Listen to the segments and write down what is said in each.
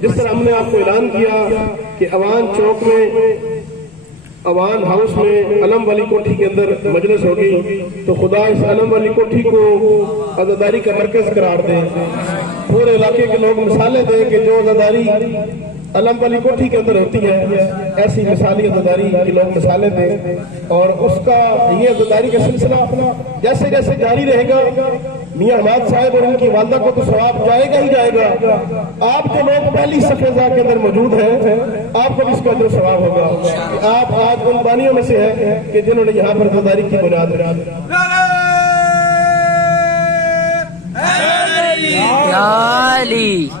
جس طرح ہم نے آپ کو اعلان کیا کہ اوان چوک میں اوان ہاؤس میں علم والی کوٹھی کے اندر مجلس ہوگی، تو خدا اس علم والی کوٹھی کو عزاداری کا مرکز قرار دے، پورے علاقے کے لوگ مثالیں دیں کہ جو عزاداری علم والی کوٹھی کے اندر ہوتی ہے ایسی مثالی عزاداری کی لوگ مثالیں دیں، اور اس کا یہ عزاداری کا سلسلہ جیسے جیسے جاری رہے گا، میاں حماد صاحب اور ان کی والدہ کو تو ثواب جائے گا ہی جائے گا، آپ جو لوگ پہلی صفحہ کے اندر موجود ہیں آپ کو بھی اس کا جو ثواب ہوگا کہ آپ آج ان بانیوں میں سے ہیں کہ جنہوں نے یہاں پر عزاداری کی بنیاد رکھی۔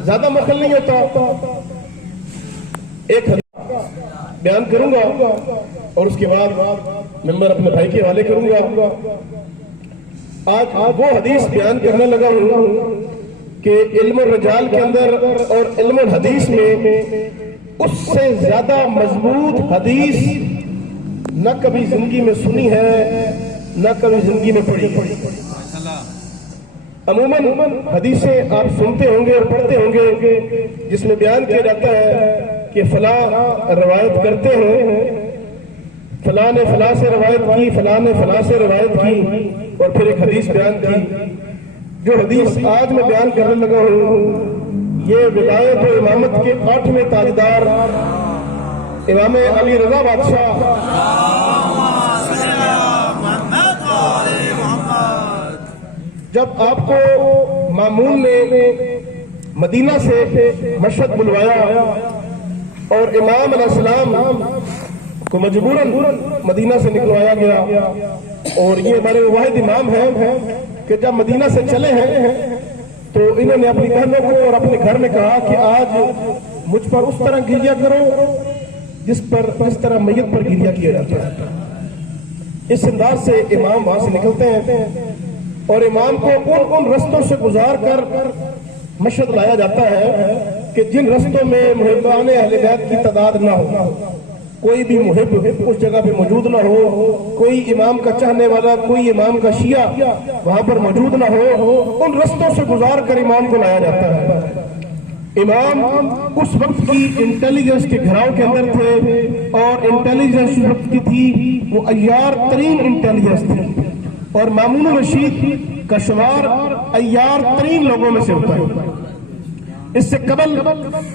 زیادہ مخل نہیں ہوتا، ایک حدیث بیان کروں گا اور اس کے بعد ممبر اپنے بھائی کے حوالے کروں گا۔ آج وہ حدیث بیان کرنے لگا ہوں کہ علم الرجال کے اندر اور علم الحدیث میں اس سے زیادہ مضبوط حدیث نہ کبھی زندگی میں سنی ہے نہ کبھی زندگی میں پڑھی۔ عموماً حدیثیں آپ سنتے ہوں گے اور پڑھتے ہوں گے جس میں بیان کیا جاتا ہے کہ فلاں روایت کرتے ہیں، فلاں نے فلاں سے روایت کی، فلاں نے فلاں سے روایت کی، اور پھر ایک حدیث بیان کی۔ جو حدیث آج میں بیان کرنے لگا ہوں یہ ولایت و امامت کے 8ویں تاجدار امام علی رضا بادشاہ جب آپ کو مامون نے مدینہ سے مشہد بلوایا اور امام علیہ السلام کو مجبوراً مدینہ سے نکلوایا گیا، اور یہ ہمارے واحد امام ہیں کہ جب مدینہ سے چلے ہیں تو انہوں نے اپنی بہنوں کو اور اپنے گھر میں کہا کہ آج مجھ پر اس طرح گریہ کرو جس طرح میت پر گریہ کیا جاتا ہے۔ اس انداز سے امام وہاں سے نکلتے ہیں اور امام کو ان رستوں سے گزار کر مشہد لایا جاتا ہے کہ جن رستوں میں محبان اہل بیت کی تعداد نہ ہو، کوئی بھی محب اس جگہ پہ موجود نہ ہو، کوئی امام کا چاہنے والا، کوئی امام کا شیعہ وہاں پر موجود نہ ہو، ان رستوں سے گزار کر امام کو لایا جاتا ہے۔ امام اس وقت کی انٹیلیجنس کے گھراؤ کے اندر تھے، اور انٹیلیجنس اس وقت کی تھی وہ عیار ترین انٹیلیجنس تھی، اور مامون رشید کا شمار عیار ترین لوگوں میں سے ہوتا ہے۔ اس سے قبل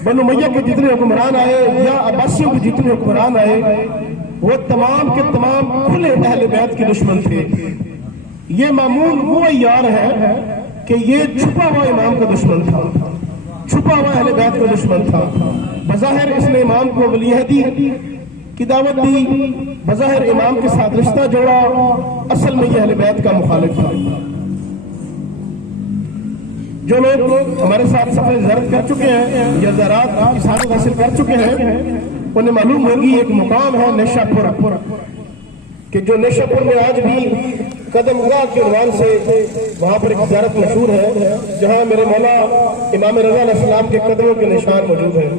بنو امیہ کے جتنے حکمران آئے یا عباسیوں کے جتنے حکمران آئے وہ تمام کے تمام کھلے اہل بیت کے دشمن تھے۔ یہ مامون وہ عیار ہے کہ یہ چھپا ہوا امام کا دشمن تھا، چھپا ہوا اہل بیت کا دشمن تھا۔ بظاہر اس نے امام کو ولی عہدی کی دعوت دی، بظاہر امام کے ساتھ رشتہ جوڑا، اصل میں یہ اہل بیت کا مخالف تھا۔ جو لوگ ہمارے ساتھ سفر زیارت کر چکے ہیں یا زیارات کی سعادت حاصل کر چکے ہیں انہیں معلوم ہوگی ایک مقام ہے نیشا پور، کہ جو نیشا پور میں آج بھی قدم گاہ کے عنوان سے وہاں پر ایک زیارت مشہور ہے جہاں میرے مولا امام رضا علیہ السلام کے قدموں کے نشان موجود ہیں۔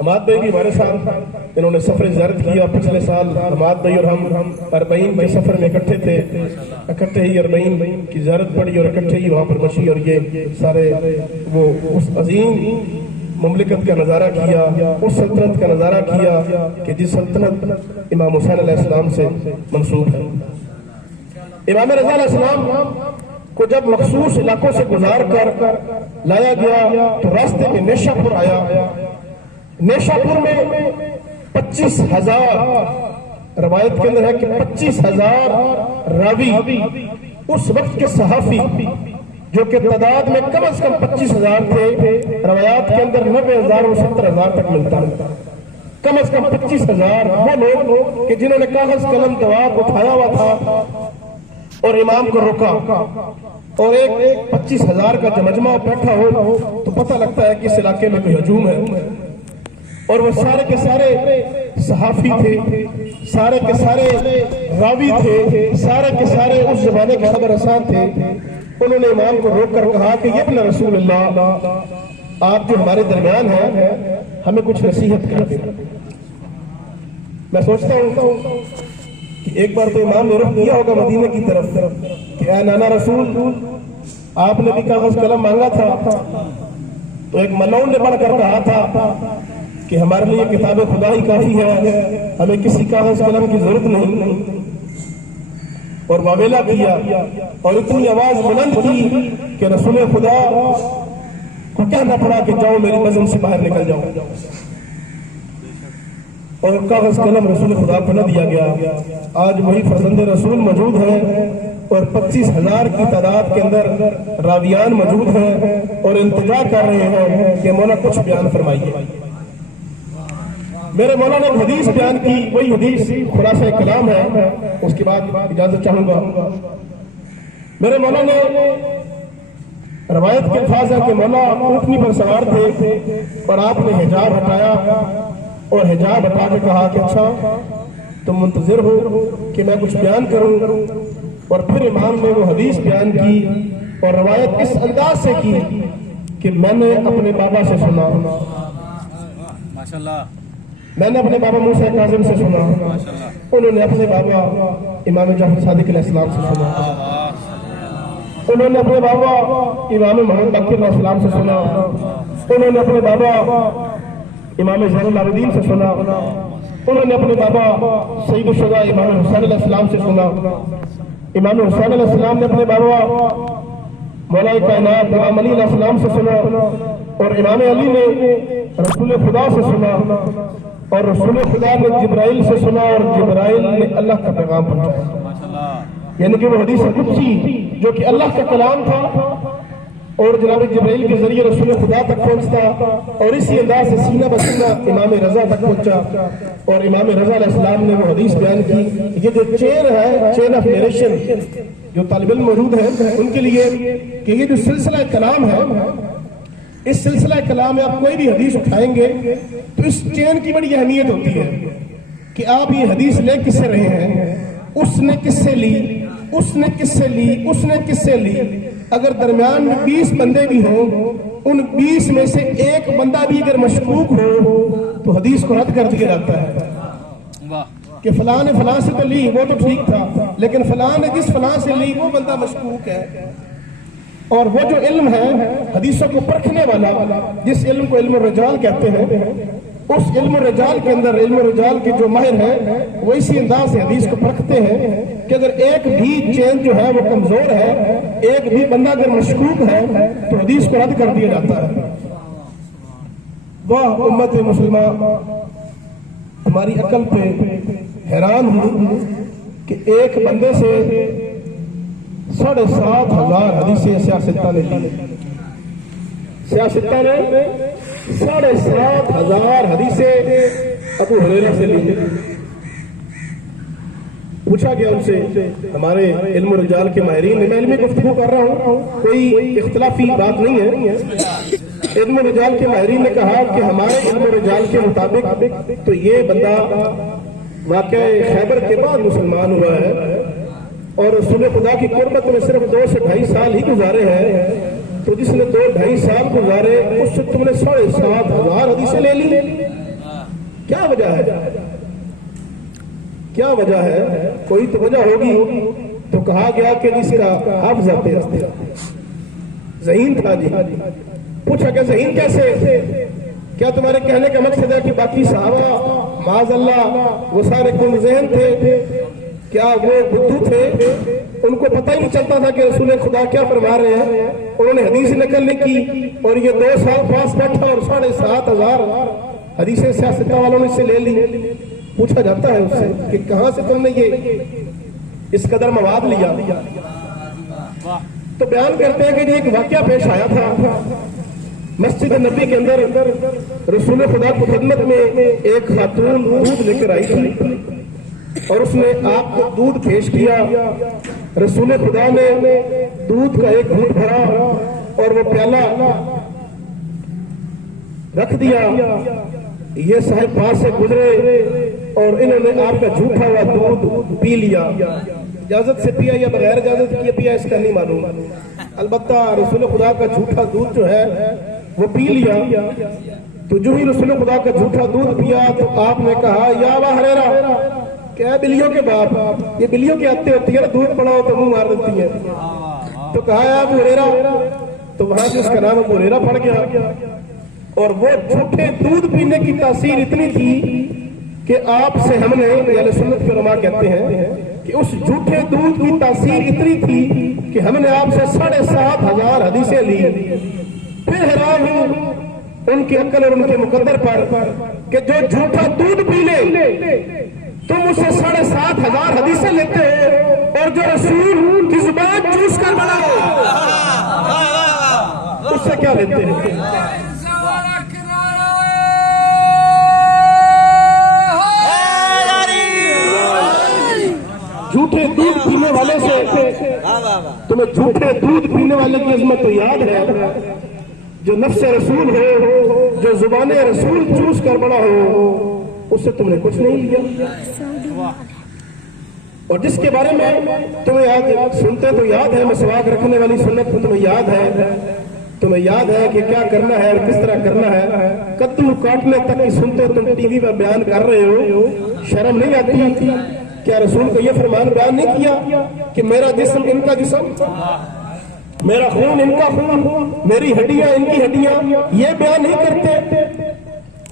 حماد بھائی بھی ہمارے ساتھ انہوں نے سفر زیارت کیا پچھلے سال۔ حماد بھائی اور ہم 40 کے سفر میں اکٹھے تھے، اکٹھے ہی 40 کی زیارت پڑی اور اکٹھے ہی وہاں پر مشی، اور یہ سارے وہ اس عظیم مملکت کا نظارہ کیا، اس سلطنت کا نظارہ کیا کہ جس سلطنت امام حسین علیہ السلام سے منسوب ہے۔ امام رضا علیہ السلام کو جب مخصوص علاقوں سے گزار کر لایا گیا تو راستے میں نیشا پور آیا۔ نیشا پور میں 25,000 روایت کے اندر ہے کہ 25,000 راوی اس وقت کے صحافی جو کہ تعداد میں کم از کم 25,000 تھے، روایات کے اندر 90,000 اور 70,000 تک ملتا ہے۔ کم از کم 25,000 وہ لوگ کہ جنہوں نے کاغذ قلم دوات اٹھایا ہوا تھا اور امام کو روکا، اور ایک 25,000 کا مجمع بیٹھا ہو تو پتہ لگتا ہے کہ اس علاقے میں کوئی ہجوم ہے، اور وہ سارے کے سارے صحافی تھے، سارے کے سارے راوی تھے، سارے کے سارے اس زمانے کے خبر رساں تھے۔ انہوں نے امام کو روک کر کہا کہ یہ ابن رسول اللہ، آپ جو ہمارے درمیان ہیں ہمیں کچھ نصیحت کر دیں۔ میں سوچتا ہوں کہ ایک بار تو امام نے رخ کیا ہوگا مدینے کی طرف کہ اے نانا رسول، آپ نے بھی کاغذ قلم مانگا تھا تو ایک ملعون نے پڑھ کر کہا تھا کہ ہمارے لیے کتاب خدا ہی کافی ہے، ہمیں کسی کاغذ قلم کی ضرورت نہیں، اور واویلا کیا اور اتنی آواز بلند کی کہ رسول خدا کو کہنا پڑا کہ جاؤ میری بزم سے باہر نکل جاؤ، اور کاغذ قلم رسول خدا کو نہ دیا گیا۔ آج وہی فرزند رسول موجود ہیں اور 25,000 کی تعداد کے اندر راویان موجود ہیں اور التجا کر رہے ہیں کہ مولا کچھ بیان فرمائیے۔ میرے مولا نے ایک حدیث بیان کی، وہی حدیث خلاصہ کلام ہے، اس کے بعد اجازت چاہوں گا۔ میرے مولا نے روایت کے الفاظ ہے کہ مولا اونٹنی پر سوار تھے اور آپ نے حجاب ہٹایا اور حجاب ہٹا کے کہا کہ اچھا تم منتظر ہو کہ میں کچھ بیان کروں، اور پھر امام نے وہ حدیث بیان کی اور روایت اس انداز سے کی کہ میں نے اپنے بابا سے سنا، ماشاءاللہ، میں نے اپنے بابا موسیٰ کاظم سے سنا، انہوں نے اپنے بابا امام جعفر صادق علیہ السلام سے سنا، انہوں نے اپنے بابا امام محمد باقر علیہ السلام سے سنا، انہوں نے اپنے بابا امام زین العابدین سے سنا، انہوں نے اپنے بابا سید الشہداء امام حسین علیہ السلام سے سنا، امام حسین علیہ السلام نے اپنے بابا مولا کائنات امام علی علیہ السلام سے سنا، اور امام علی نے رسول خدا سے سنا، اور رسول خدا نے جبرائیل سے سنا، اور جبرائیل نے اللہ کا پیغام پہنچایا، یعنی کہ وہ حدیث قدسی جو کہ اللہ کا کلام تھا اور جناب جبرائیل کے ذریعے رسول خدا تک پہنچتا، اور اسی انداز سے سینہ بسینہ امام رضا تک پہنچا، اور امام رضا علیہ السلام نے وہ حدیث بیان کی۔ یہ جو چین ہے، چین آف نیریشن، جو طالب علم موجود ہیں ان کے لیے کہ یہ جو سلسلہ کلام ہے، اس سلسلہ کلام میں آپ کوئی بھی حدیث اٹھائیں گے تو اس چین کی بڑی اہمیت ہوتی ہے کہ آپ یہ حدیث لے کس سے رہے ہیں، اس نے کس سے لی، اس نے کس سے لی، اس نے کس سے لی۔ اگر درمیان میں 20 بندے بھی ہوں، ان 20 میں سے ایک بندہ بھی اگر مشکوک ہو تو حدیث کو رد کر دیا جاتا ہے کہ فلاں نے فلاں سے تو لی، وہ تو ٹھیک تھا، لیکن فلاں نے جس فلاں سے لی وہ بندہ مشکوک ہے۔ اور وہ جو علم ہے حدیثوں کو پرکھنے والا، جس علم کو علم الرجال کہتے ہیں، اس علم الرجال کے اندر علم الرجال کے جو ماہر ہیں وہ اسی انداز سے حدیث کو پرکھتے ہیں کہ اگر ایک بھی چین جو ہے وہ کمزور ہے، ایک بھی بندہ اگر مشکوک ہے تو حدیث کو رد کر دیا جاتا ہے۔ واہ امت مسلمہ، ہماری عقل پہ حیران ہوں کہ ایک بندے سے 7,500 حدیثیں سیاستہ نے لی، سیاستہ نے 7,500 حدیثیں ابو ہریرہ سے لی۔ پوچھا گیا ان سے، ہمارے علم الرجال کے ماہرین نے، میں علمی گفتگو کر رہا ہوں، کوئی اختلافی بات نہیں ہے، علم الرجال کے ماہرین نے کہا کہ ہمارے علم الرجال کے مطابق تو یہ بندہ واقع خیبر کے بعد مسلمان ہوا ہے، اور رسول خدا کی قربت میں صرف 2 سے 2.5 سال ہی گزارے ہیں، تو جس نے 2-2.5 سال گزارے اس سے تم نے 7,500 حدیثیں لے لی۔ کیا وجہ ہے؟ کیا وجہ ہے؟ کوئی تو وجہ ہوگی۔ تو کہا گیا کہ جس کا حافظ ذہین تھا۔ جی پوچھا کہ ذہین کیسے؟ کیا تمہارے کہنے کا مقصد ہے کہ باقی صحابہ معاذ اللہ وہ سارے کم ذہن تھے؟ کیا وہ بدھو تھے؟ ان کو پتہ ہی نہیں چلتا تھا کہ رسول خدا کیا فرما رہے ہیں؟ انہوں نے حدیث نقل نہیں کی اور یہ 2 سال پاس بیٹھا اور 7,500 حدیثیں سیاستہ والوں نے سے لے لی۔ پوچھا جاتا ہے اس سے کہ کہاں سے تم نے یہ اس قدر مواد لیا؟ تو بیان کرتے ہیں کہ یہ ایک واقعہ پیش آیا تھا مسجد نبی کے اندر۔ رسول خدا کی خدمت میں ایک خاتون دودھ لے کر آئی تھی اور اس نے آپ کو دودھ پیش کیا۔ رسول خدا نے دودھ کا ایک گھونٹ بھرا اور وہ پیالہ رکھ دیا۔ یہ صاحب پاس سے گزرے اور انہوں نے آپ کا جھوٹا ہوا دودھ پی لیا۔ اجازت سے پیا یا بغیر اجازت کیے پیا اس کا نہیں معلوم، البتہ رسول خدا کا جھوٹا دودھ جو ہے وہ پی لیا۔ تو جو ہی رسول خدا کا جھوٹا دودھ پیا تو آپ نے کہا یا ابا ہریرہ، کیا بلیوں کے باپ، یہ بلیوں کی عادتیں ہوتی ہے نا، دودھ پڑا ہو تو منہ مار دیتی ہیں. تو کہا ہے ابو ہریرہ، تو وہاں سے اس کا نام ابو ہریرہ پڑ گیا. اور وہ جھوٹے دودھ پینے کی تاثیر اتنی تھی کہ آپ سے ہم نے، یعنی سنت کے علماء کہتے ہیں کہ اس جھوٹے دودھ کی تاثیر اتنی تھی کہ ہم نے آپ سے 7,500 حدیثیں لی. پھر حیران ہوں ان کی عقل اور ان کے مقدر پر کہ جو جھوٹا دودھ پی لے تم اسے 7,500 حدیثیں لیتے ہو، اور جو رسول کی زبان چوس کر بناؤ اس سے کیا لیتے ہیں؟ جھوٹے دودھ پینے والے سے تمہیں جھوٹے دودھ پینے والے کی عظمت تو یاد ہے، جو نفس رسول ہو، جو زبان رسول چوس کر بڑا ہو، اس سے تم نے کچھ نہیں لیا. اور جس کے بارے میں تمہیں یاد سنتے تو یاد ہے، مسواک رکھنے والی سنت تو تمہیں یاد ہے کہ کیا کرنا ہے اور کس طرح کرنا ہے. کدو کاٹنے تک کی سنتے تم ٹی وی پر بیان کر رہے ہو، شرم نہیں آتی؟ کیا رسول کو یہ فرمان بیان نہیں کیا کہ میرا جسم ان کا جسم، میرا خون ان کا خون، میری ہڈیاں ان کی ہڈیاں؟ یہ بیان نہیں کرتے؟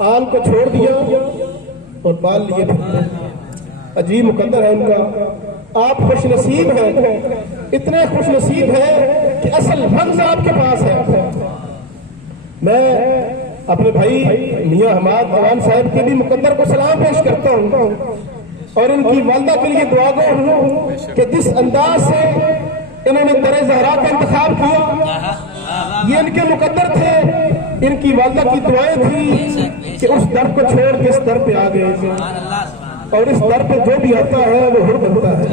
آل کو چھوڑ دیا اور بال لیے پھرتے. عجیب مقدر ہے ان کا. آپ خوش نصیب ہیں، اتنے خوش نصیب ہیں کہ اصل حفظ آپ کے پاس ہے. میں اپنے بھائی میاں حماد مولانا صاحب کے بھی مقدر کو سلام پیش کرتا ہوں، اور ان کی والدہ کے لیے دعا گو ہوں کہ جس انداز سے انہوں نے در زہرا کا انتخاب کیا، یہ ان کے مقدر تھے، ان کی والدہ کی دعائیں تھیں کہ اس در کو چھوڑ کے اس در پہ آ گئے، اور اس در پہ جو بھی آتا ہے وہ حر بنتا ہے.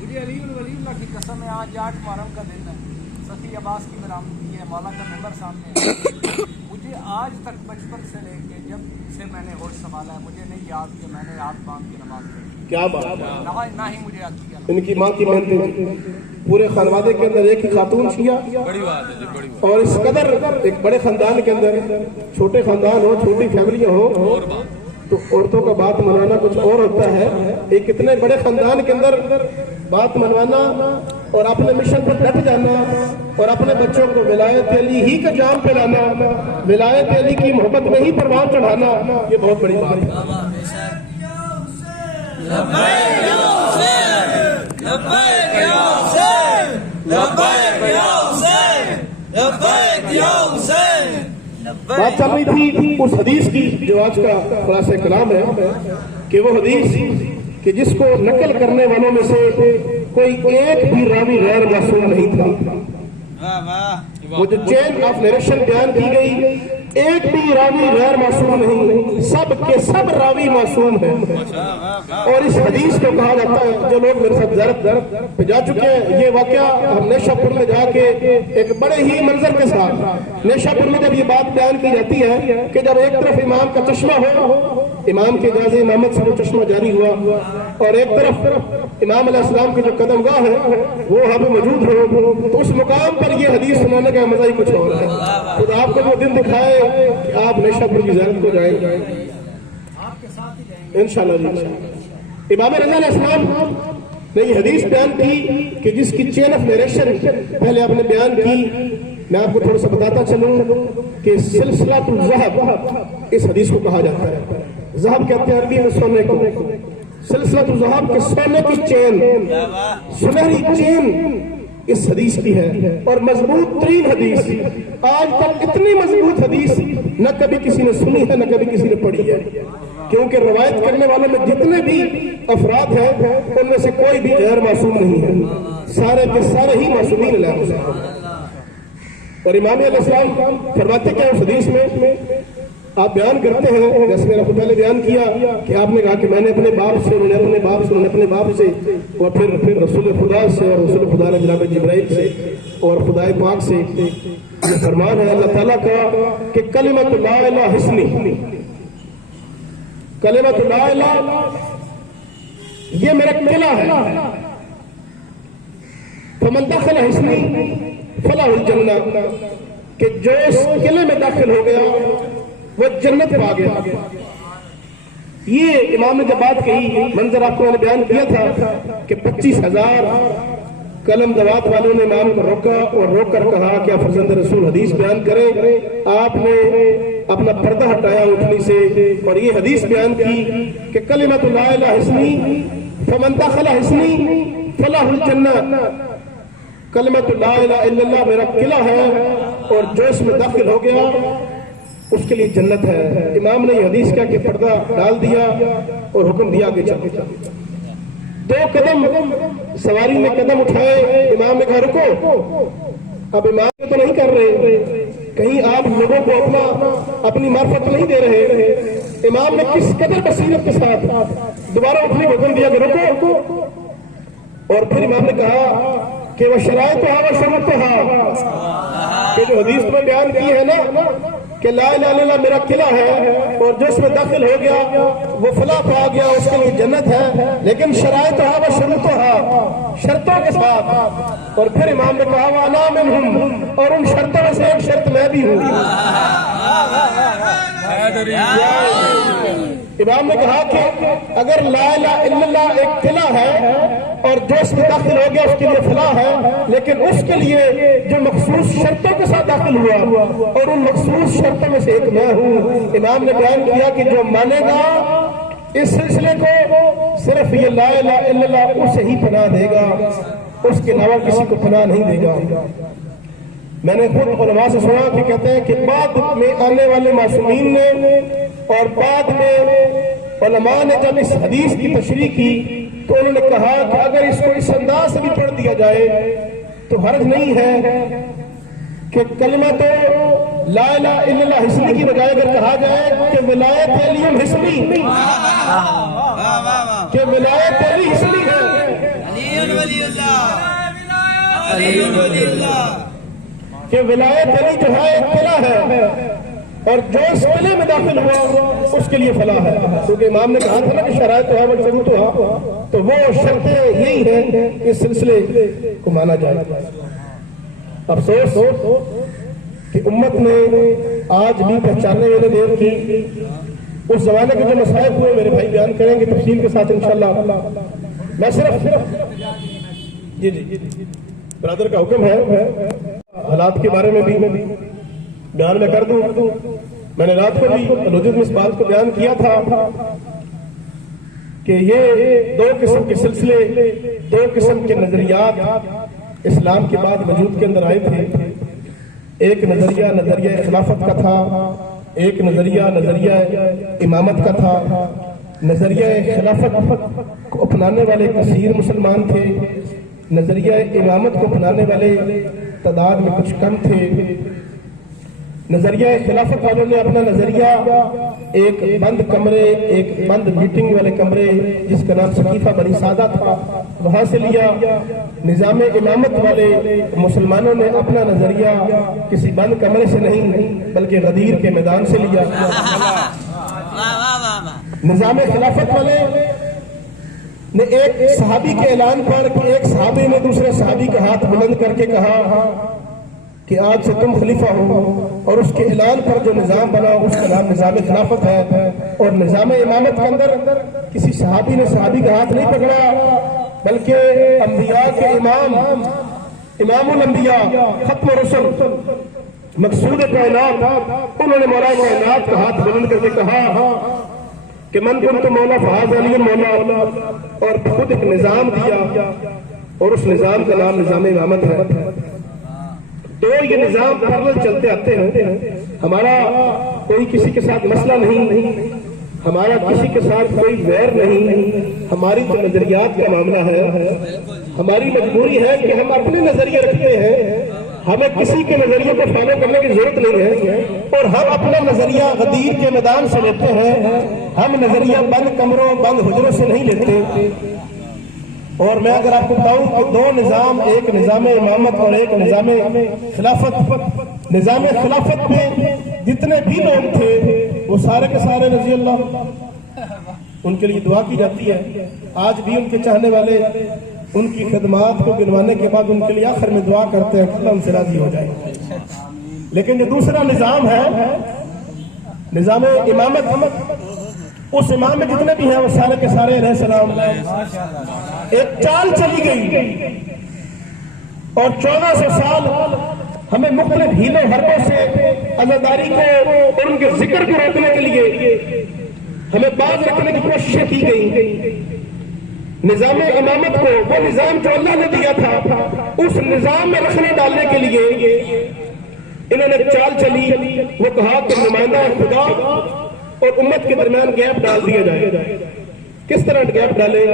مجھے علی الولی اللہ کی قسم ہے، آج 8 محرم کا دن ہے، صفی عباس کی برآمدگی ہے، مولا کا ممبر سامنے ہے. مجھے آج تک بچپن سے لے کے جب سے میں نے ہوش سنبھالا ہے، مجھے نہیں یاد کہ میں نے ہاتھ باندھ کی نماز پڑھی. کیا بات ہے! نہ ہی مجھے یاد کیا. ان کی ماں کی محنت، پورے خانوادے کے اندر ایک ہی خاتون شیعہ، اور اس قدر ایک بڑے خاندان کے اندر، چھوٹے خاندان ہو، چھوٹی فیملیاں ہو تو عورتوں کا بات منوانا کچھ اور ہوتا ہے. ایک اتنے بڑے خاندان کے اندر بات منوانا اور اپنے مشن پر ڈٹ جانا اور اپنے بچوں کو ولایت علی ہی کا جام پہلانا، ولایت علی کی محبت میں ہی پروان چڑھانا، یہ بہت بڑی بات ہے. بات چل رہی تھی اس حدیث کی جو آج کا خلاصہ کلام ہے، کہ وہ حدیث کہ جس کو نقل کرنے والوں میں سے کوئی ایک بھی راوی غیر معصوم نہیں تھا. وہ جو چین آف نیریشن بیان کی گئی، ایک بھی راوی غیر معصوم نہیں، سب کے سب راوی معصوم ہیں. اور اس حدیث کو کہا جاتا ہے، جو لوگ میرے ساتھ زیارت پہ جا چکے ہیں، یہ واقعہ ہم نیشا پور میں جا کے ایک بڑے ہی منظر کے ساتھ، نیشا پور میں جب یہ بات بیان کی جاتی ہے کہ جب ایک طرف امام کا چشمہ ہو، امام کے جاز امامت سے وہ چشمہ جاری ہوا، اور ایک طرف امام علیہ السلام کی جو قدم گاہ ہے وہ وہاں پہ موجود ہو، تو اس مقام پر یہ حدیث سنانے کا مزہ ہی کچھ اور ہے. خود آپ کو وہ دن دکھائے کہ آپ نیشا پور کی زیارت کو جائیں گے انشاءاللہ جی. امام رضا علیہ السلام نے یہ حدیث بیان کی کہ جس کی چین آف نیریشن پہلے آپ نے بیان کی. میں آپ کو تھوڑا سا بتاتا چلوں کہ سلسلۃ الذہب اس حدیث کو کہا جاتا ہے. ذہب کہتے ہیں عربی میں سونے کو. سلسلۃ الذہب کے سونے کی چین، سنہری چین اس حدیث کی ہے، اور مضبوط ترین حدیث. آج تک اتنی مضبوط حدیث نہ کبھی کسی نے سنی ہے نہ کبھی کسی نے پڑھی ہے، کیونکہ روایت کرنے والوں میں جتنے بھی افراد ہیں ان میں سے کوئی بھی غیر معصوم نہیں ہے، سارے کے سارے ہی معصومین علیہ السلام. اور امام علیہ السلام فرماتے کیا اس حدیث میں؟ آپ بیان کرتے ہیں، جیسے میں نے آپ کو پہلے بیان کیا کہ آپ نے کہا کہ میں نے اپنے باپ سے، انہوں نے اپنے باپ سے، انہوں نے اپنے باپ سے، اور پھر رسول خدا سے، اور رسول خدا نے جناب جبرائیل سے اور خدا پاک سے. یہ فرمان ہے اللہ تعالیٰ کا کہ کلمۃ لا الہ حسنی، کلمۃ لا الہ یہ میرا قلعہ ہے. فمن دخل حصنی فلاح الجنہ، کہ جو اس قلعے میں داخل ہو گیا وہ جنت پا گیا۔ یہ امام نے جب بات کہی، منظر آپ کو میں نے بیان کیا تھا کہ 25,000 قلم دوات والوں نے امام کو روکا اور روک کر کہا کہ آپ فرزند رسول حدیث بیان کریں۔ آپ نے اپنا پردہ ہٹایا اٹھنی سے اور یہ حدیث بیان کی کہ کلمۃ لا الہ حصنی فمن دخل حصنی فلاح الجنہ، کلمۃ لا الہ الا اللہ میرا قلعہ ہے اور جو اس میں داخل ہو گیا اس کے لیے جنت ہے۔ امام نے یہ حدیث کیا کہ پردہ ڈال دیا اور حکم دیا کہ چلو۔ 2 قدم سواری میں قدم اٹھائے، امام نے کہا رکو۔ اب امام تو نہیں کر رہے، کہیں آپ لوگوں کو اپنی معرفت نہیں دے رہے۔ امام نے کس قدر بصیرت کے ساتھ دوبارہ اٹھنے کو حکم دیا کہ رکو، اور پھر امام نے کہا کہ وہ شرائط و شروط کہ جو حدیث میں بیان کی ہے نا کہ لا الہ الا اللہ میرا قلعہ ہے اور جو اس میں داخل ہو گیا وہ فلاح پا گیا، اس کے لیے جنت ہے، لیکن شرائط و شروط شرطوں کے ساتھ۔ اور پھر امام نے کہا وَأَنَا مِنْهُمْ، اور ان شرطوں میں سے ایک شرط میں بھی ہوں۔ امام نے کہا کہ اگر لا الہ الا اللہ ایک قلعہ ہے اور جو اس میں داخل ہو گیا اس کے لیے فلاح ہے، لیکن اس کے لیے جو مخصوص شرطوں کے ساتھ داخل ہوا اور ان مخصوص شرطوں میں سے ایک میں ہوں۔ امام نے بیان کیا کہ جو مانے گا اس سلسلے کو صرف یہ لا الہ الا اللہ اسے ہی پناہ دے گا، اس کے علاوہ کسی کو پناہ نہیں دے گا۔ میں نے خود علماء سے سنا کہ کہتے ہیں کہ بعد میں آنے والے معصومین نے اور بعد میں علماء نے جب اس حدیث کی تشریح کی تو انہوں نے کہا کہ اگر اس کو اس انداز سے بھی پڑھ دیا جائے تو حرج نہیں ہے کہ کلمہ تو لا الہ الا اللہ حصنی کی بجائے اگر کہا جائے کہ ولایت علی حصنی، کہ ولایت علی حصنی ہے، کہ ولایت علی جو ہے ایک قلعہ ہے اور جو اس قلعے میں داخل ہوا اس کے لیے فلاح ہے، کیونکہ امام نے کہا تھا نا کہ شرائط ہے وشروط ہے، تو وہ شرطیں یہی ہیں کہ اس سلسلے کو مانا جائے۔ افسوس کہ امت نے آج بھی پہچاننے میں نے دیر کی۔ اس زمانے کے جو مسائل ہوئے میرے بھائی بیان کریں گے تفصیل کے ساتھ انشاءاللہ۔ میں صرف جی برادر کا حکم ہے حالات کے بارے میں بھی بیان میں کر دوں۔ میں نے رات کو بھی روزے میں اس بات کو بیان کیا تھا کہ یہ 2 قسم کے سلسلے، 2 قسم کے نظریات اسلام کے بعد وجود کے اندر آئے تھے۔ ایک نظریہ خلافت کا تھا، ایک نظریہ امامت کا تھا۔ نظریہ خلافت کو اپنانے والے کثیر مسلمان تھے، نظریہ امامت کو اپنانے والے تعداد میں کچھ کم تھے۔ نظریہ خلافت والوں نے اپنا نظریہ ایک بند کمرے، ایک بند میٹنگ والے کمرے جس کا نام سقیفہ بنی سادہ تھا وہاں سے لیا۔ نظام امامت والے مسلمانوں نے اپنا نظریہ کسی بند کمرے سے نہیں بلکہ غدیر کے میدان سے لیا۔ نظام خلافت والے نے ایک صحابی کے اعلان پر کہ ایک صحابی نے دوسرے صحابی کا ہاتھ بلند کر کے کہا کہ آج سے تم خلیفہ ہو، اور اس کے اعلان پر جو نظام بنا اس کا نام نظام خلافت ہے۔ اور نظام امامت کے اندر کسی صحابی نے صحابی کا ہاتھ نہیں پکڑا بلکہ انبیاء کے امام الانبیاء ختم رسل مقصود کائنات، انہوں نے مولا کائنات کا ہاتھ بلند کر کے کہا کہ من کنت مولا فہذا علی مولا، اور خود ایک نظام دیا اور اس نظام کا نام نظام امامت ہے۔ تو یہ نظام پیرلل چلتے آتے ہیں۔ ہمارا کوئی کسی کے ساتھ مسئلہ نہیں، ہمارا کسی کے ساتھ کوئی ویر نہیں، ہماری جو نظریات کا معاملہ ہے ہماری مجبوری ہے کہ ہم اپنے نظریے رکھتے ہیں، ہمیں کسی کے نظریے کو فالو کرنے کی ضرورت نہیں ہے، اور ہم اپنا نظریہ غدیر کے میدان سے لیتے ہیں، ہم نظریہ بند کمروں بند حجروں سے نہیں لیتے۔ اور میں اگر آپ کو بتاؤں کہ 2 نظام، ایک نظام امامت اور ایک نظام خلافت، نظام خلافت میں جتنے بھی لوگ تھے وہ سارے کے سارے رضی اللہ، ان کے لیے دعا کی جاتی ہے۔ آج بھی ان کے چاہنے والے ان کی خدمات کو گنوانے کے بعد ان کے لیے آخر میں دعا کرتے ہیں کہ اللہ ان سے راضی ہو جائے. لیکن جو دوسرا نظام ہے نظام امامت، اس امام میں جتنے بھی ہیں وہ سارے کے سارے علیہ السلام. ایک چال چلی گئی اور 1400 سال ہمیں مختلف ہیلوں حربوں سے عزاداری کو اور ان کے ذکر کو روکنے کے لیے ہمیں باز رکھنے کی کوششیں کی گئی. نظام امامت کو، وہ نظام جو اللہ نے دیا تھا، اس نظام میں رکھنے ڈالنے کے لیے انہوں نے چال چلی. وہ کہا کہ نمائندہ خدا اور امت کے درمیان گیپ ڈال دیا جائے. کس طرح گیپ ڈالے؟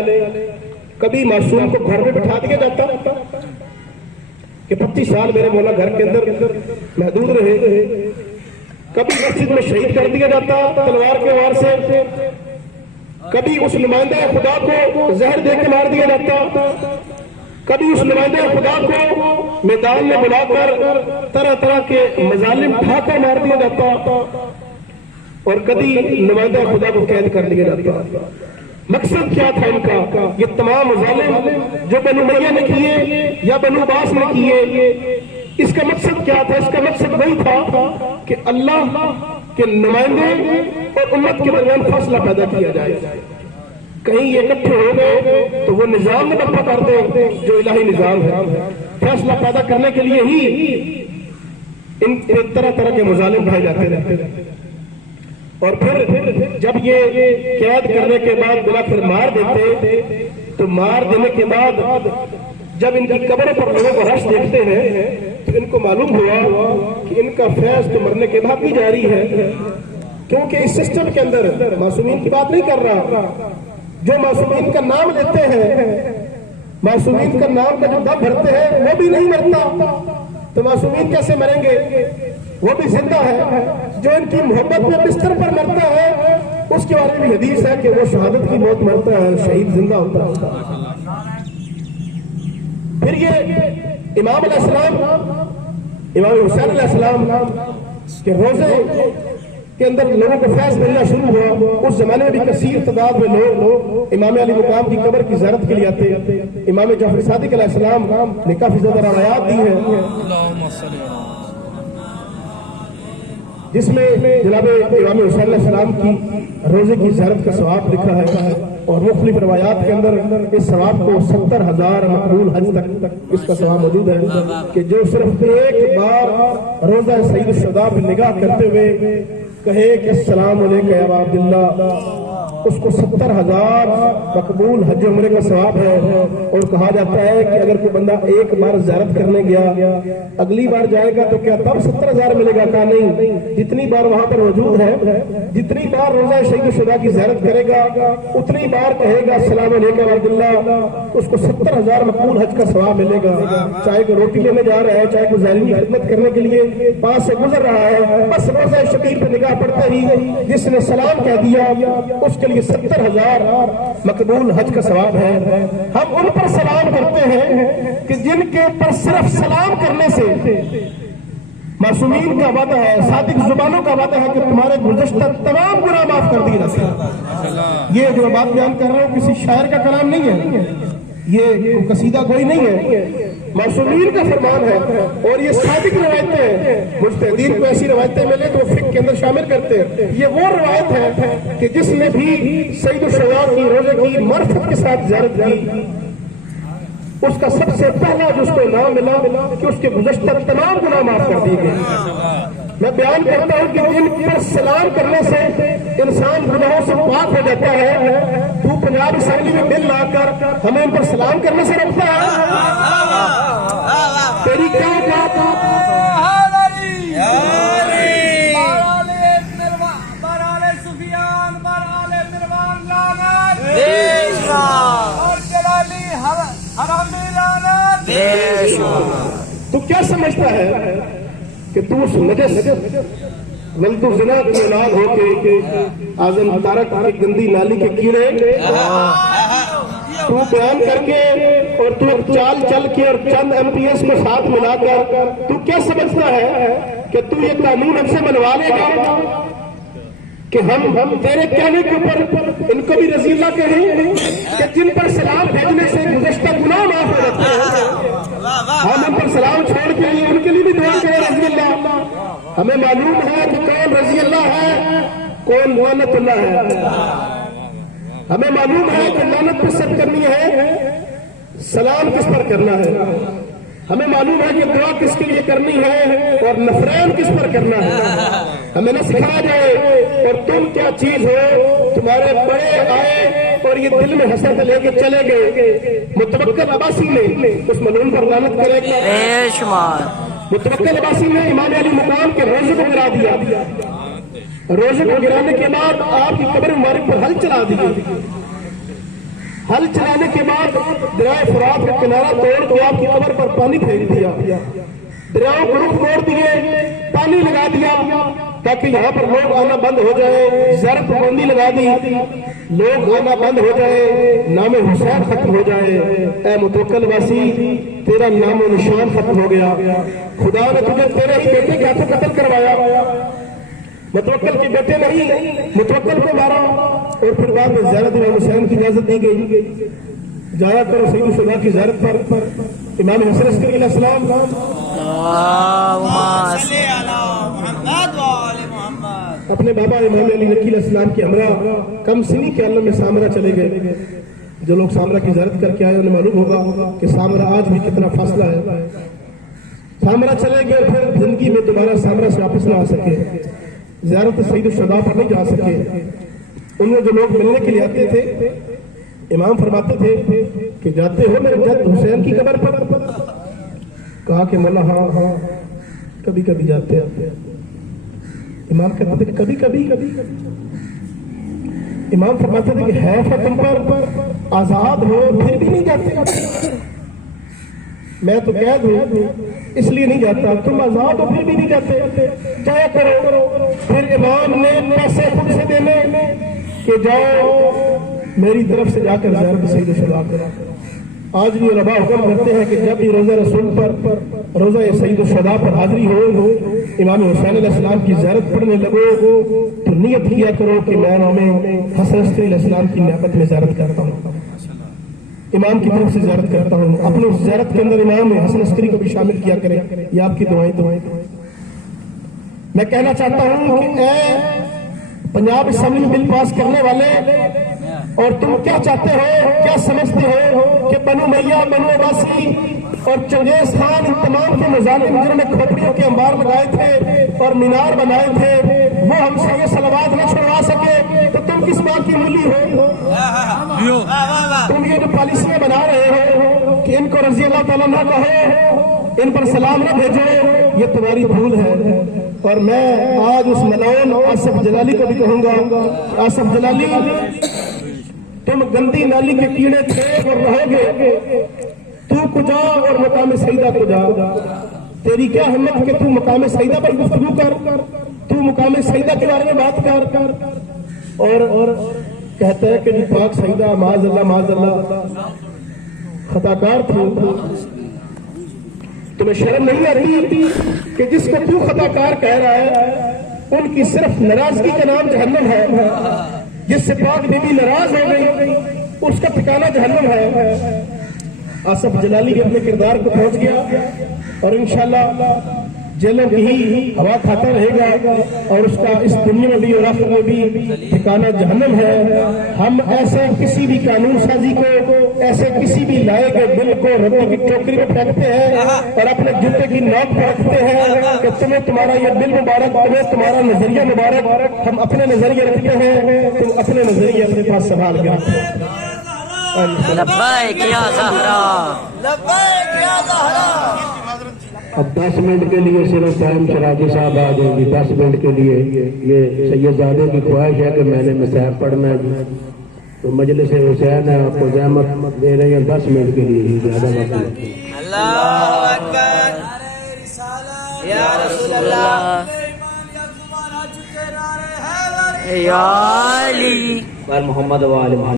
کبھی معصوم کو گھر میں بٹھا دیا جاتا کہ 25 سال میرے مولا گھر کے اندر محدود رہے. کبھی مسجد میں شہید کر دیا جاتا تلوار کے وار سے. کبھی اس نمائندہ خدا کو زہر دے کے مار دیا جاتا. کبھی اس نمائندہ خدا کو میدان میں بلا کر طرح طرح کے مظالم ٹھا کر مار دیا جاتا. اور کبھی نمائندہ خدا کو قید کر لیا جاتا. مقصد کیا تھا ان کا؟ یہ تمام مظالم جو بنو امیہ نے کیے یا بنو عباس نے کیے، اس کا مقصد کیا تھا؟ اس کا مقصد وہی تھا کہ اللہ کے نمائندے اور امت کے درمیان فاصلہ پیدا کیا جائے. کہیں یہ اکٹھے ہو گئے تو وہ نظام میں دفع کر دیں جو الہی نظام ہے. فیصلہ پیدا کرنے کے لیے ہی ان طرح طرح کے مظالم ڈھائے جاتے رہتے ہیں. اور پھر جب یہ قید کرنے کے بعد بلا پھر مار دیتے تو مار دینے کے بعد جب ان کی قبروں پر لوگوں کو رش دیکھتے ہیں تو ان کو معلوم ہوا کہ ان کا فیض تو مرنے کے بعد بھی جاری ہے. کیونکہ اس سسٹم کے اندر معصومین کی بات نہیں کر رہا. جو معصومین کا نام لیتے ہیں، معصومین کا نام کا جو دم بھرتے ہیں وہ بھی نہیں مرتا، تو معصومین کیسے مریں گے؟ وہ بھی زندہ ہے. جو ان کی محبت میں بستر پر مرتا ہے اس کے بارے میں حدیث ہے کہ وہ شہادت کی موت مرتا ہے، شہید زندہ ہوتا ہے. پھر یہ امام علیہ السلام، امام حسین علیہ السلام کے روزے کے اندر لوگوں کو فیض ملنا شروع ہوا. اس زمانے میں بھی کثیر تعداد میں لوگ امام علی مقام کی قبر کی زیارت کے لیے آتے. امام جعفر صادق علیہ السلام نے کافی زیادہ روایات دی ہیں جس میں جناب امام حسین علیہ السلام کی روزے کی زیارت کا ثواب لکھا ہے. اور مختلف روایات کے اندر اس ثواب کو 70,000 مقبول حج تک اس کا ثواب موجود ہے کہ جو صرف ایک بار روزہ سید الشہداء پہ نگاہ کرتے ہوئے کہے کہ السلام علیکم یا ابا عبداللہ، اس کو 70,000 مقبول حج عمرے کا ثواب ہے. اور کہا جاتا ہے کہ اگر کوئی بندہ ایک بار زیارت کرنے گیا، اگلی بار جائے گا تو کیا تب 70,000 ملے گا؟ کہا نہیں، جتنی بار وہاں پر موجود ہے، جتنی بار روزہ شہید الشہداء کی زیارت کرے گا اتنی بار کہے گا السلام علیکم عبداللہ، اس کو 70,000 مقبول حج کا ثواب ملے گا. چاہے کوئی روٹی لینے جا رہا ہے، چاہے کوئی ظالم کی خدمت کرنے کے لیے پاس سے گزر رہا ہے، بس روزہ شریف پہ نگاہ پڑتا ہی جس نے سلام کہہ دیا اس کے لیے 70,000 مقبول حج کا ثواب ہے. ہم ان پر سلام کرتے ہیں کہ جن کے اوپر صرف سلام کرنے سے معصومین کا وعدہ ہے، صادق زبانوں کا وعدہ ہے کہ تمہارے گزشتہ تمام گناہ معاف کر دیے جاتے ہیں. یہ جو بات بیان کر رہا ہوں کسی شاعر کا کلام نہیں ہے، یہ قصیدہ کوئی نہیں ہے، معصومین کا فرمان ہے. اور یہ صادق روایتیں ہیں. مجتہدین کو ایسی روایتیں ملے تو وہ فقہ کے اندر شامل کرتے ہیں. یہ وہ روایت ہے کہ جس نے بھی سید الشہداء کی روزے کی معرفت کے ساتھ زیارت کی، اس کا سب سے پہلا جو اس کو نام ملا کہ اس کے گزشتہ تمام گناہ معاف کر دیے گئے. میں بیان کرتا ہوں کہ جن پر سلام کرنے سے انسان گناہوں سے پاک ہو جاتا ہے، تو پنجاب اسمبلی میں بل لا کر ہمیں ان پر سلام کرنے سے روکتا ہے. تیری کیا بات تو کیا سمجھتا ہے کہ تو اس نجس ولد زنا کی اولاد ہو کے اعظم تارک کی گندی نالی کے کیڑے تو بیان کر کے اور تو چال چل کے اور چند ایم پی ایس کو ساتھ ملا کر تو کیا سمجھتا ہے کہ تو یہ قانون ہم سے بنوا لے گا کہ ہم تیرے کہنے کے اوپر ان کو بھی رضی اللہ کہیں کہ جن پر سلام بھیجنے سے گزشتہ گناہ ہمیں معلوم ہے کہ کون رضی اللہ ہے کون لعنت اللہ ہے. ہمیں معلوم ہے کہ لعنت کس پر کرنی ہے, سلام کس پر کرنا ہے. ہمیں معلوم ہے کہ دعا کس کے لیے کرنی ہے اور نفرین کس پر کرنا ہے. ہمیں نہ سکھایا جائے اور تم کیا چیز ہو, تمہارے بڑے آئے اور یہ دل میں حسرت لے کے چلے گئے. متوکل عباسی نے اس ملعون پر لعنت کرے گا. بے شمار. متوکل عباسی نے امام علی مقام کے روزے کو گرا دیا. روزے کو گرانے کے بعد آپ کی قبر مبارک پر حل چلا دیے. حل چلانے کے بعد دریائے فرات کا کنارہ توڑ کے آپ کی قبر پر پانی پھینک دیا. دریاؤں کو رخ موڑ دیے, پانی لگا دیا تاکہ یہاں پر لوگ آنا بند ہو جائے. زیارت پابندی لگا دی, لوگ آنا بند ہو جائے, نام حسین ختم ہو جائے. اے متوکل واسی, تیرا نام و نشان ختم ہو گیا. خدا نے تجھے تیرے ہی بیٹے کے ہاتھوں قتل کروایا. متوکل کے بیٹے نہیں, متوکل کو مارا اور پھر بعد میں زیارت امام حسین کی اجازت دی گئی. جایا کرو سید الشہداء کی زیارت پر. امام حسن عسکری علیہ السلام اپنے بابا امام علی نقی علیہ السلام کی ہمراہ کم سنی کے عالم میں سامرا چلے گئے. جو لوگ سامرا کی زیارت کر کے آئے انہیں معلوم ہوگا کہ سامرا آج بھی کتنا فاصلہ ہے. سامرا چلے گئے, پھر زندگی میں دوبارہ سامرا سے واپس نہ آ سکے. زیارت سید الشہداء پر نہیں جا سکے. ان میں جو لوگ ملنے کے لیے آتے تھے, امام فرماتے تھے کہ جاتے ہو میرے جد حسین کی قبر پر؟ کہا کہ مولا ہاں ہاں کبھی کبھی جاتے ہیں. امام کہتے تھے کہ کبھی کبھی. امام فرماتے تھے کہ ہے تم پر, آزاد ہو پھر بھی نہیں جاتے. میں تو قید ہوں اس لیے نہیں جاتا, تم آزاد ہو پھر بھی نہیں جاتے, جایا کرو. پھر امام نے پیسے خود سے دینے کہ جاؤ میری طرف سے جا کر زیارت سید الشہداء کرو. آج بھی علماء حکم کرتے ہیں کہ جب بھی روزہ رسول پر, روزہ سید الشہداء پر حاضری ہو, امام حسین علیہ السلام کی زیارت پڑھنے لگو تو نیت کیا کرو کہ میں امام حسن عسکری علیہ السلام کی نیابت میں زیارت کرتا ہوں, امام کی طرف سے زیارت کرتا ہوں. اپنی زیارت کے اندر امام حسن عسکری کو بھی شامل کیا کریں. یہ آپ کی دعائیں. میں کہنا چاہتا ہوں کہ اے پنجاب اسمبلی بل پاس کرنے والے, اور تم کیا چاہتے ہو, کیا سمجھتے ہو کہ بنو میاں, بنو عباسی اور چنگیز خان ان تمام کے مظالم جنہوں نے کھوپڑیوں کے انبار لگائے تھے اور مینار بنائے تھے, وہ ہم سے یہ صلوات نہ چھڑوا سکے تو تم کس بات کی مولی ہو؟ تم یہ جو پالیسیاں بنا رہے ہو کہ ان کو رضی اللہ تعالیٰ نہ کہو, ان پر سلام نہ بھیجو, یہ تمہاری بھول ہے. اور میں آج اس ملعون آصف جلالی کو بھی کہوں گا, آصف جلالی تم گندی نالی کے کیڑے تھے اور رہو گے. تو کو جا اور مقام سیدہ کو جا. تیری کیا ہمت کہ تو مقام سیدہ پر گفتگو کر, تو مقام سیدہ کے بارے میں بات کر. اور کہتا ہے کہ جی پاک سیدہ معاذ اللہ خطاکار تھی. تمہیں شرم نہیں آتی کہ جس کو تو خطاکار کہہ رہا ہے ان کی صرف ناراضگی کا نام جہنم ہے. جس سے پاک بی بی ناراض ہو گئی اس کا ٹھکانہ جہنم ہے. آصف جلالی بھی اپنے کردار کو پہنچ گیا اور انشاءاللہ جیلوں کی ہی ہوا کھاتا رہے گا اور اس کا اس دنیا میں بھی اور آخرت میں بھی ٹھکانہ جہنم ہے. ہم ایسے کسی بھی قانون سازی کو, ایسے کسی بھی لائے گئے بل کو رتی کی ٹوکری میں پھینکتے ہیں اور اپنے جوتے کی نوک پہ رکھتے ہیں کہ تمہیں تمہارا یہ بل مبارک, تمہیں تمہارا نظریہ مبارک. ہم اپنے نظریے رکھتے ہیں, تم اپنے نظریے اپنے پاس سنبھال کے رکھتے ہیں. لبیک یا زہرا, لبیک یا زہرا. اب 10 منٹ کے لیے صرف ٹائم شراجی صاحب آ جائیں گی. 10 منٹ کے لیے یہ سید زادے کی خواہش ہے کہ میں نے مسائب پڑھنا ہے تو مجلس حسین ہے, آپ کو زحمت دے رہے ہیں 10 منٹ کے لیے, زیادہ مطلب. اللہ اکبر یا رسول اللہ یا علی محمد و آل محمد.